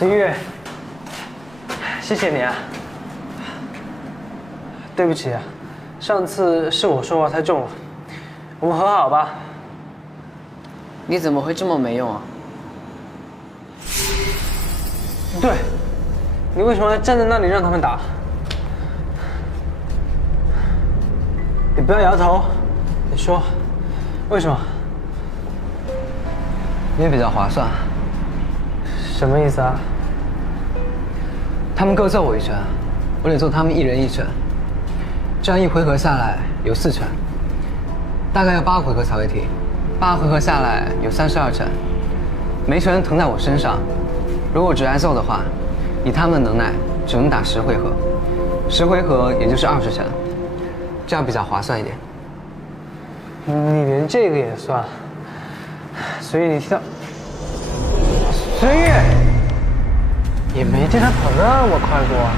孙悦，谢谢你啊。对不起啊，上次是我说话太重了，我们和好吧。你怎么会这么没用啊？对，你为什么还站在那里让他们打？你不要摇头，你说，为什么？因为比较划算。什么意思啊？他们各揍我一拳，我得揍他们一人一拳，这样一回合下来有4拳，大概要8回合才会停，8回合下来有32拳，每拳疼在我身上。如果只挨揍的话，以他们的能耐，只能打10回合，10回合也就是20拳，这样比较划算一点。你连这个也算，所以你提到孙悦，也没见他跑那么快过啊。